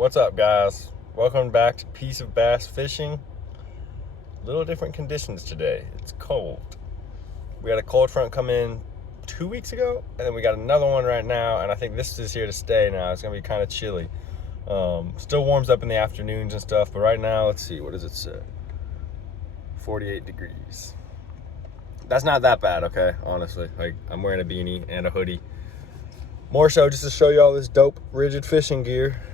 What's up, guys? Welcome back to Piece of Bass Fishing. Little different conditions today. It's cold. We had a cold front come in 2 weeks ago, and then we got another one right now, and I think this is here to stay now. It's gonna be kind of chilly. Still warms up in the afternoons and stuff, but right now, let's see, what does it say? 48 degrees. That's not that bad, okay? Honestly, like, I'm wearing a beanie and a hoodie. More so just to show you all this dope rigid fishing gear.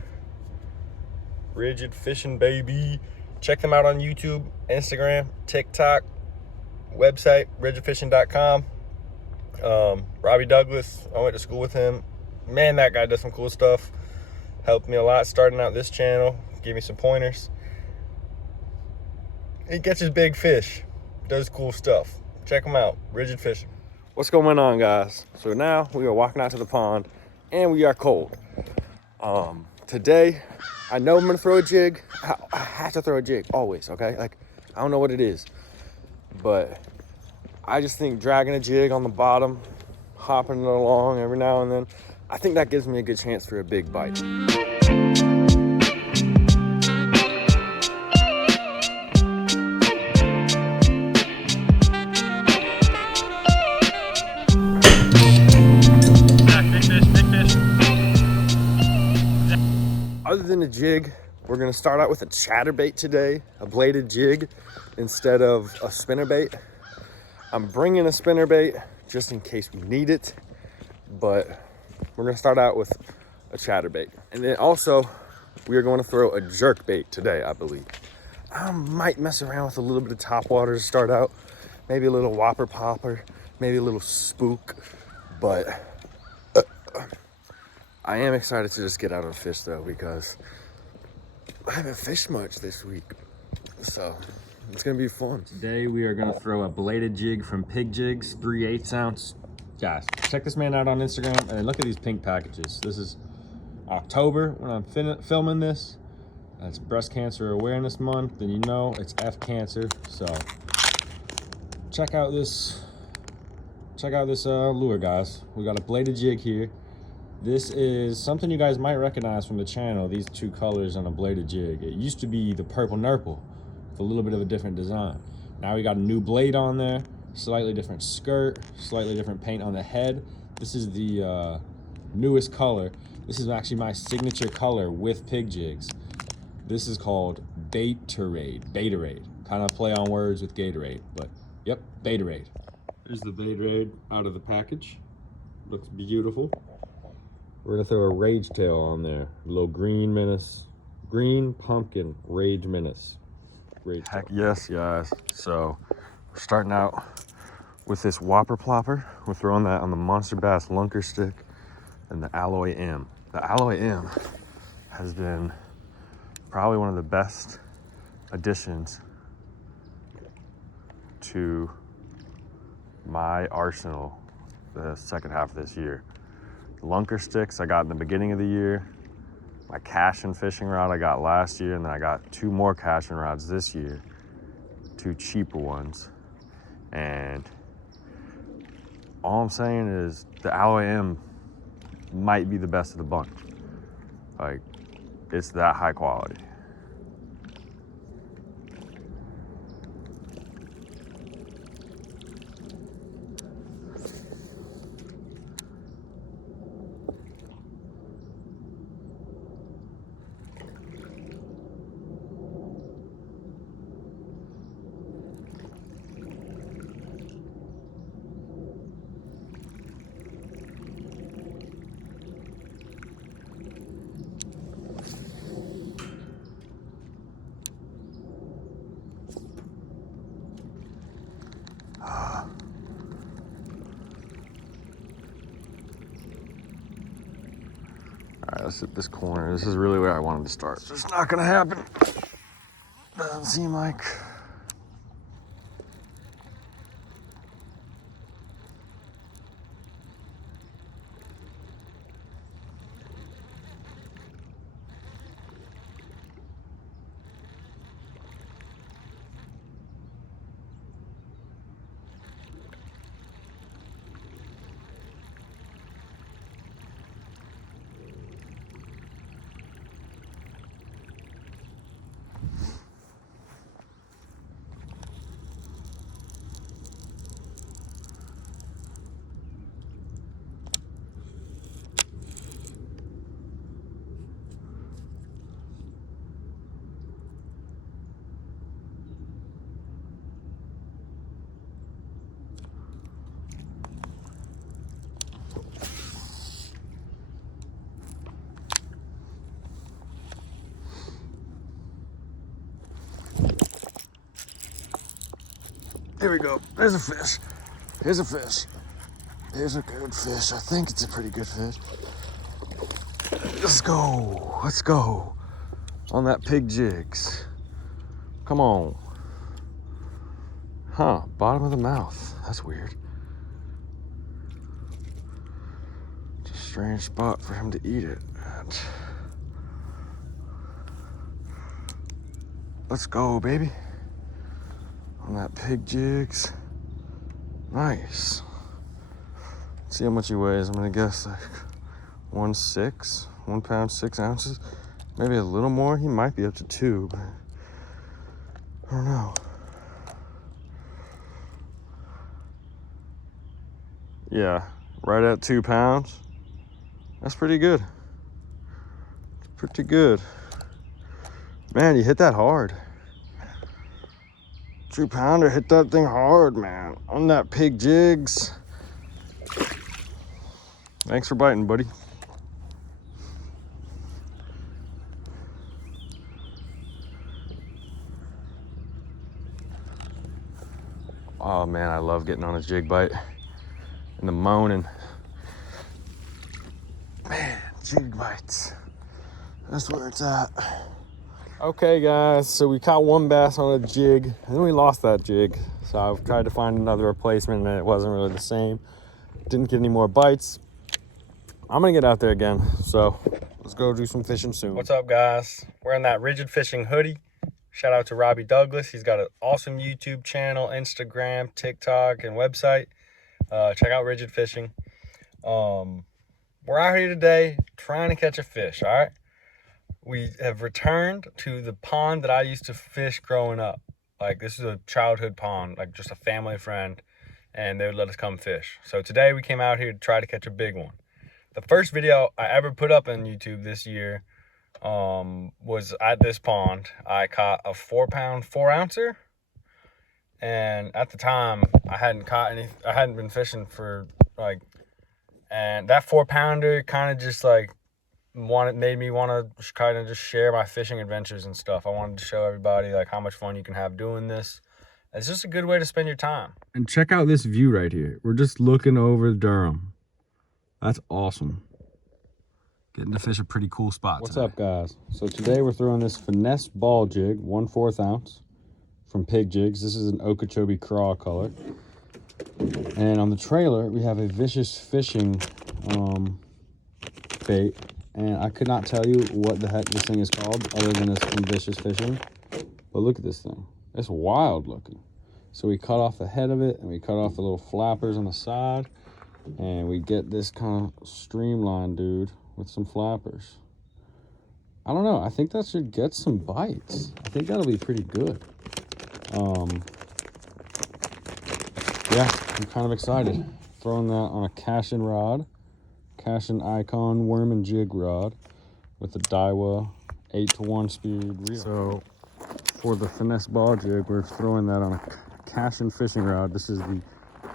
Rigid fishing, baby. Check them out on YouTube, Instagram, TikTok, website, rigidfishing.com. Robbie Douglas, I went to school with him. Man, that guy does some cool stuff. Helped me a lot starting out this channel. Gave me some pointers. He catches big fish. Does cool stuff. Check him out, Rigid Fishing. What's going on, guys? So now we are walking out to the pond and we are cold. Today, I know I'm gonna throw a jig. I have to throw a jig, always, okay? Like, I don't know what it is, but I just think dragging a jig on the bottom, hopping it along every now and then, I think that gives me a good chance for a big bite. Other than a jig, we're gonna start out with a chatterbait today, a bladed jig instead of a spinnerbait. I'm bringing a spinnerbait just in case we need it, but we're gonna start out with a chatterbait. And then also, we are going to throw a jerkbait today, I believe. I might mess around with a little bit of topwater to start out, maybe a little whopper popper, maybe a little spook, but I am excited to just get out and fish though, because I haven't fished much this week, so it's gonna be fun. Today we are gonna throw a bladed jig from Pig Jigs, 3/8 ounce. Guys, check this man out on Instagram and look at these pink packages. This is October when I'm filming this. It's Breast Cancer Awareness Month, and you know it's F Cancer, so check out this lure, guys. We got a bladed jig here. This is something you guys might recognize from the channel, these two colors on a bladed jig. It used to be the purple nurple with a little bit of a different design. Now we got a new blade on there, slightly different skirt, slightly different paint on the head. This is the newest color. This is actually my signature color with Pig Jigs. This is called Baiterade. Kind of play on words with Gatorade, but yep, Baiterade. There's the Baiterade out of the package. Looks beautiful. We're gonna throw a Rage Tail on there. A little green menace, green pumpkin Rage Menace. Heck yes, guys. So we're starting out with this Whopper Plopper. We're throwing that on the Monster Bass Lunker Stick and the Alloy M. The Alloy M has been probably one of the best additions to my arsenal the second half of this year. The Lunker Sticks I got in the beginning of the year. My casting fishing rod I got last year, and then I got 2 more casting rods this year, 2 cheaper ones. And all I'm saying is the Alloy M might be the best of the bunch. Like, it's that high quality. All right, let's hit this corner. This is really where I wanted to start. It's not gonna happen. Doesn't seem like. Here we go. There's a fish. Here's a fish. Here's a good fish. I think it's a pretty good fish. Let's go. Let's go. On that pig jigs. Come on. Huh, bottom of the mouth. That's weird. It's a strange spot for him to eat it at. Let's go, baby. On that pig jigs. Nice. Let's see how much he weighs. I'm gonna guess like 1 pound, 6 ounces. Maybe a little more. He might be up to 2, but I don't know. Yeah, right at 2 pounds. That's pretty good. Pretty good. Man, you hit that hard. 2-pounder, hit that thing hard, man. On that pig jigs. Thanks for biting, buddy. Oh man, I love getting on a jig bite and the moaning. Man, jig bites. That's where it's at. Okay guys, so we caught one bass on a jig and then we lost that jig. So I've tried to find another replacement and it wasn't really the same. Didn't get any more bites. I'm gonna get out there again. So let's go do some fishing soon. What's up guys? We're in that Rigid Fishing hoodie. Shout out to Robbie Douglas. He's got an awesome YouTube channel, Instagram, TikTok, and website. Check out Rigid Fishing. We're out here today trying to catch a fish, all right? We have returned to the pond that I used to fish growing up. Like, this is a childhood pond, like just a family friend, and they would let us come fish. So today we came out here to try to catch a big one. The first video I ever put up on YouTube this year was at this pond. I caught a 4-pound 4-ouncer, and at the time I hadn't caught any. I hadn't been fishing for like, and that 4-pounder kind of just like made me want to kind of just share my fishing adventures and stuff. I wanted to show everybody like how much fun you can have doing this. It's just a good way to spend your time. And check out this view right here. We're just looking over Durham. That's awesome. Getting to fish a pretty cool spot. What's up guys? So today we're throwing this Finesse ball jig, 1/4 ounce from Pig Jigs. This is an Okeechobee craw color. And on the trailer, we have a Vicious Fishing bait. And I could not tell you what the heck this thing is called other than it's from Vicious Fishing. But look at this thing. It's wild looking. So we cut off the head of it and we cut off the little flappers on the side. And we get this kind of streamlined dude with some flappers. I don't know. I think that should get some bites. I think that'll be pretty good. Yeah, I'm kind of excited. Throwing that on a Cashin rod. Cashin Icon worm and jig rod with a Daiwa 8-to-1 speed reel. So for the Finesse ball jig, we're throwing that on a Cashin fishing rod. This is the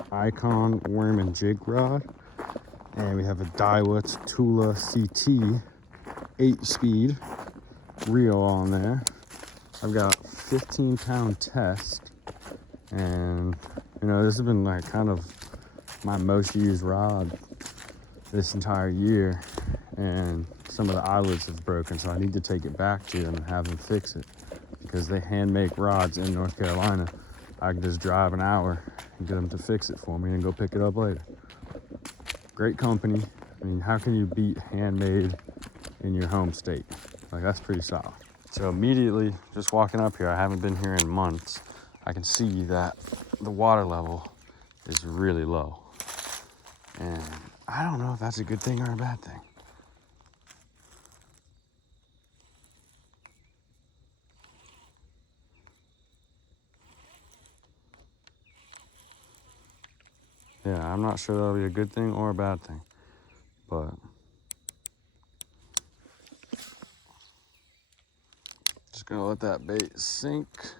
Icon worm and jig rod. And we have a Daiwa Tula CT 8-speed reel on there. I've got 15-pound test. And, you know, this has been like kind of my most used rod this entire year, and some of the eyelets have broken, so I need to take it back to them and have them fix it because they hand make rods in North Carolina. I can just drive an hour and get them to fix it for me and go pick it up later. Great company. I mean, how can you beat handmade in your home state? Like, that's pretty solid. So immediately, just walking up here, I haven't been here in months, I can see that the water level is really low. And I don't know if that's a good thing or a bad thing. Yeah, I'm not sure that'll be a good thing or a bad thing, but just gonna let that bait sink.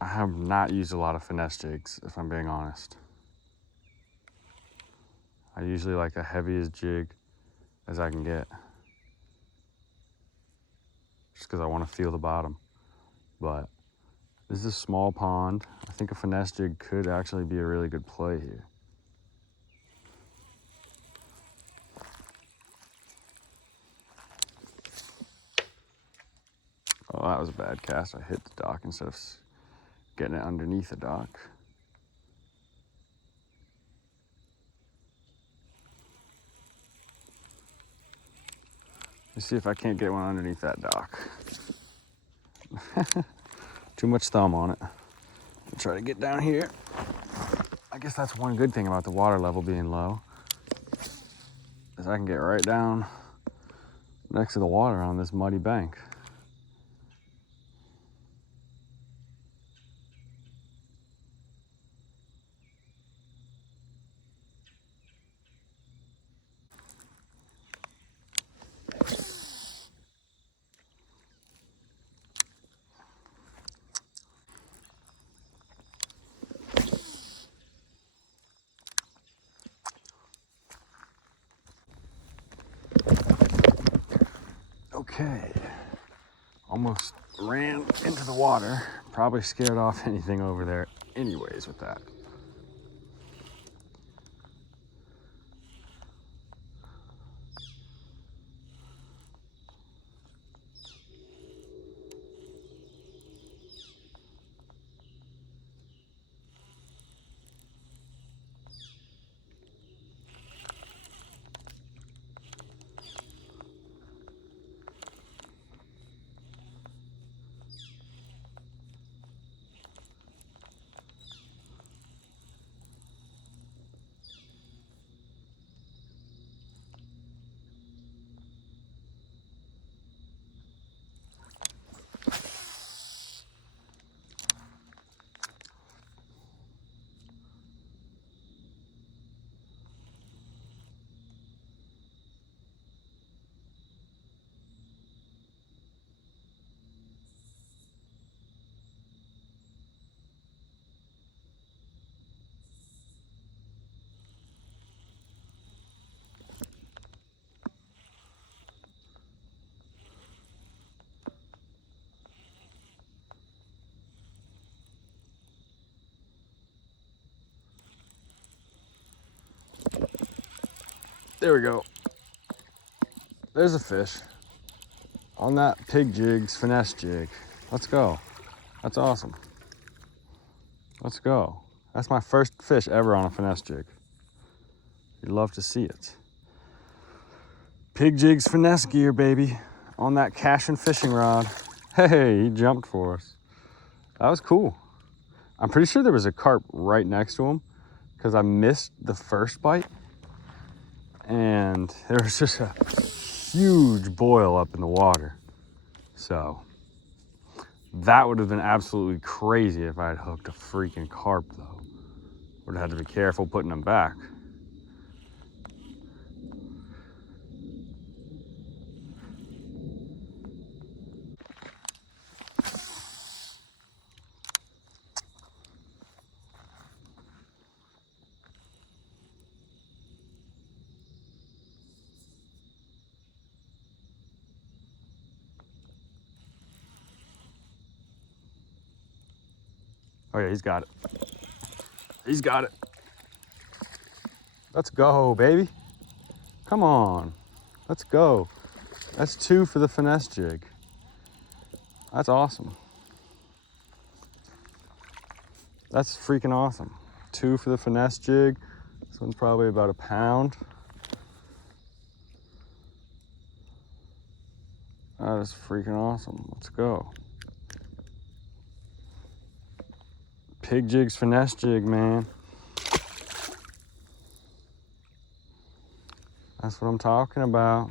I have not used a lot of Finesse jigs, if I'm being honest. I usually like the heaviest jig as I can get. just because I want to feel the bottom. But this is a small pond. I think a finesse jig could actually be a really good play here. Oh, that was a bad cast. I hit the dock instead of getting it underneath the dock. Let's see if I can't get one underneath that dock. Too much thumb on it. I'll try to get down here. I guess that's one good thing about the water level being low, is I can get right down next to the water on this muddy bank. Okay, almost ran into the water. Probably scared off anything over there anyways with that. There we go. There's a fish on that pig jig's finesse jig. Let's go. That's awesome. Let's go. That's my first fish ever on a finesse jig. You'd love to see it. Pig jig's finesse gear, baby. On that cash and fishing rod. Hey, he jumped for us. That was cool. I'm pretty sure there was a carp right next to him because I missed the first bite. And there was just a huge boil up in the water. So that would have been absolutely crazy if I had hooked a freaking carp though. Would have had to be careful putting them back. Oh yeah, he's got it. He's got it. Let's go, baby. Come on. Let's go. That's 2 for the finesse jig. That's awesome. That's freaking awesome. 2 for the finesse jig. This one's probably about a pound. That is freaking awesome. Let's go. Pig jig's finesse jig, man. That's what I'm talking about.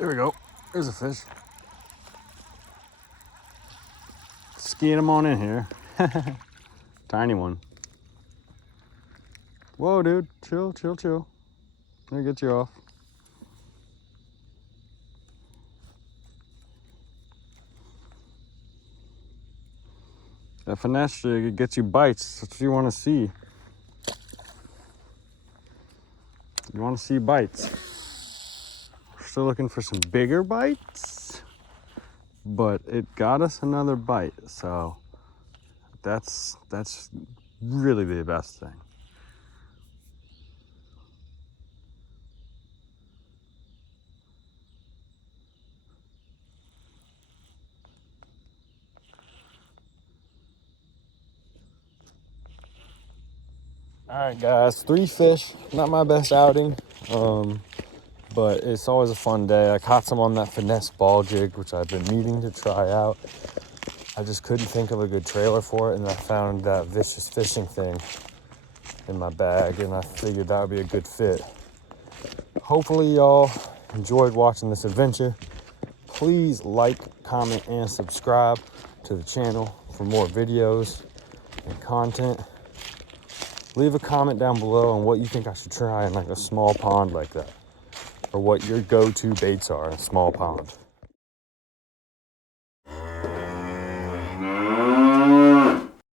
There we go. There's a fish. Skiing him on in here. Tiny one. Whoa, dude. Chill, chill, chill. Let me get you off. That finesse jig, it gets you bites. That's what you want to see. You want to see bites. We're still looking for some bigger bites, but it got us another bite. So that's really the best thing. All right, guys, 3 fish. Not my best outing, but it's always a fun day. I caught some on that finesse ball jig, which I've been meaning to try out. I just couldn't think of a good trailer for it, and I found that vicious fishing thing in my bag, and I figured that would be a good fit. Hopefully y'all enjoyed watching this adventure. Please like, comment, and subscribe to the channel for more videos and content. Leave a comment down below on what you think I should try in like a small pond like that, or what your go-to baits are in a small pond.